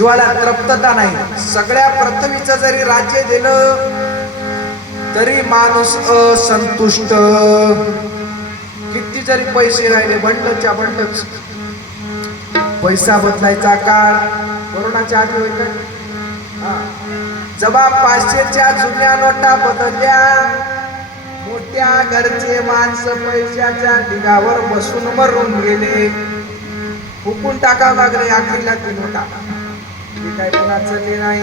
जीवाला तृप्तता नाही. सगळ्या पृथ्वीचं जरी राज्य दिलं तरी माणूस असंतुष्ट. किती जरी पैसे राहिले बंडच्या बंडच पैसा बदलायचा काळ कोरोनाच्या आधी होईल जबा पाचशेच्या जुन्या नोटा बदलल्या. मोठ्या घरचे माणसं पैशाच्या ढिगावर बसून मरून गेले. फुकून टाकावं लागले आखरीला ती नोटा. मी काय कोणाचं ते नाही.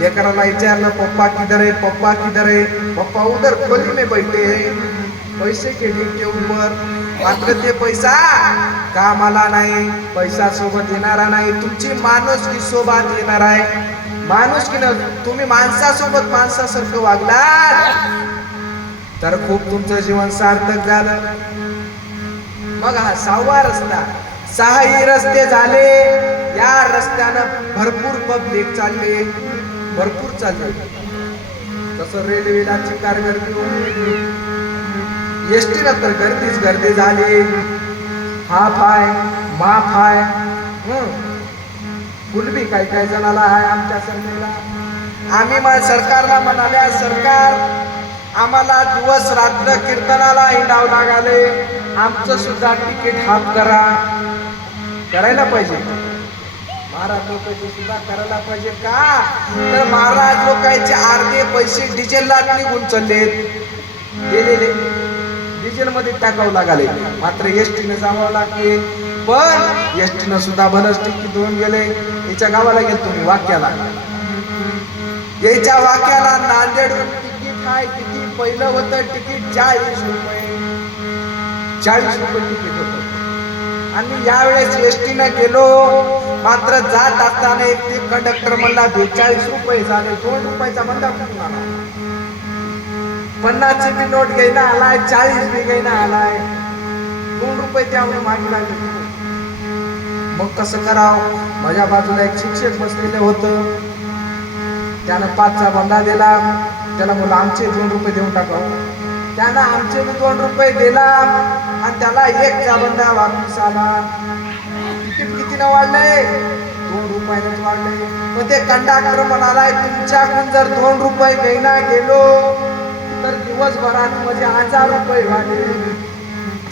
लेकराला विचारलं पप्पा किधर आहे? पप्पा किधर आहे? पप्पा उधर खोली में बैठे है. पैसे के के ऊपर? मात्र ते पैसा कामाला नाही. पैसा सोबत येणारा नाही. तुमची माणूस की सोबत येणार आहे. माणूस की तुम्ही माणसासोबत माणसासारखं वागलात? तर खूप तुमचं जीवन सार्थक झालं. मग हा सहावा रस्ता. सहाही रस्ते झाले. या रस्त्यानं भरपूर पब्लिक चालली. भरपूर चालली. तसं रेल्वेला चिकार गर्दी होऊन एस टी तर गर्दीच गर्दी झाली. हाफ आहे माफ आहे कुलबी काही काही जणाला आहे आमच्या सरकारला आम्ही मग सरकारला म्हणाल्या सरकार आम्हाला दिवस रात्र कीर्तनाला हिंडाव लागाले. आमचं सुद्धा तिकीट हाफ करा. करायला पाहिजे. महाराज लोकांची सुद्धा करायला पाहिजे का? तर महाराज लोकांचे अर्धे पैसे डिझेलला निघून चाललेत. गेलेले. डिझेल मध्ये टाकावं लागले. मात्र एस टीने जावं लागते पण एस टीनं सुद्धा भरच तिकीट धुवून गेले. याच्या गावाला गेल तुम्ही वाक्याला. याच्या वाक्याला नांदेड तिकीट आहे किती पहिलं होतं तिकीट चाळीस रुपये. चाळीस रुपये तिकीट होतं. आणि यावेळेस एस टीनं गेलो. मात्र जात असताना एक ते कंडक्टर म्हणला बेचाळीस रुपये झाले दोन रुपयाचा म्हणला कुठून आला पन्नासची बी नोट घेईना आलाय चाळीस बी घेईना आलाय. दोन रुपये त्यामुळे मागे लागले. मग कसं करावं? माझ्या बाजूला एक शिक्षक बसलेले होतं. त्यानं पाचचा बंदा दिला. त्याला बोला आमचे दोन रुपये देऊन टाकावं त्यानं आमचे दोन रुपये दिला आणि त्याला एक बंदा वापस आला. तिकीट वाढलंय. दोन रुपयानेच वाढले मग ते कंडाक्टर म्हणालाय तुमच्याकडून जर दोन रुपये घेईना गेलो तर दिवसभरात म्हणजे हजार रुपये वाढले.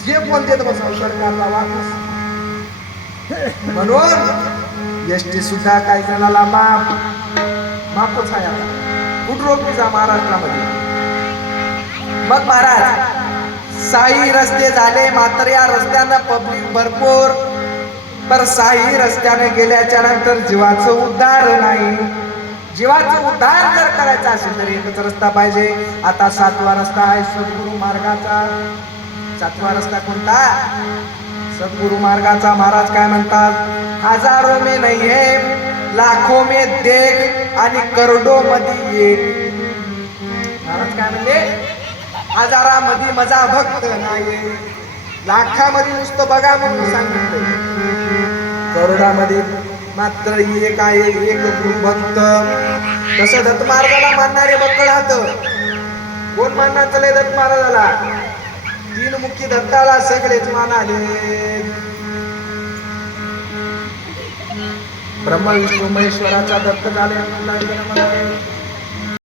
जे कोण देत बसाव सरकारला वापस. म्हणून एस टी सुद्धा काही जणाला माफ माफच आहे आता. कुठ रोखली जा महाराष्ट्रामध्ये? मग महाराज साई रस्ते झाले मात्र या रस्त्यानं पब्लिक भरपूर. तर साई रस्त्याने गेल्याच्यानंतर जीवाचं उद्धार नाही. जीवाचं उद्धार जर करायचं असेल तर एकच रस्ता पाहिजे. आता सातवा रस्ता आहे सद्गुरु मार्गाचा. सातवा रस्ता कोणता? सद्गुरु मार्गाचा. महाराज काय म्हणतात? हजारो मे नाही लाखो मे देख आणि करोडो मध्ये एक महाराज काय म्हणले? हजारामध्ये मजा भक्त नाही लाखामध्ये नुसतं बघा म्हणून सांगितलं करोडामध्ये मात्र एक आहे एक भक्त. तसं दत्त मानणारे भक्त राहत कोण मानणार चले दत्त महाराजाला? तीन मुखी दत्ताला सगळेच मानाले. ब्रह्मा विष्णू महेश्वराचा दत्त झाले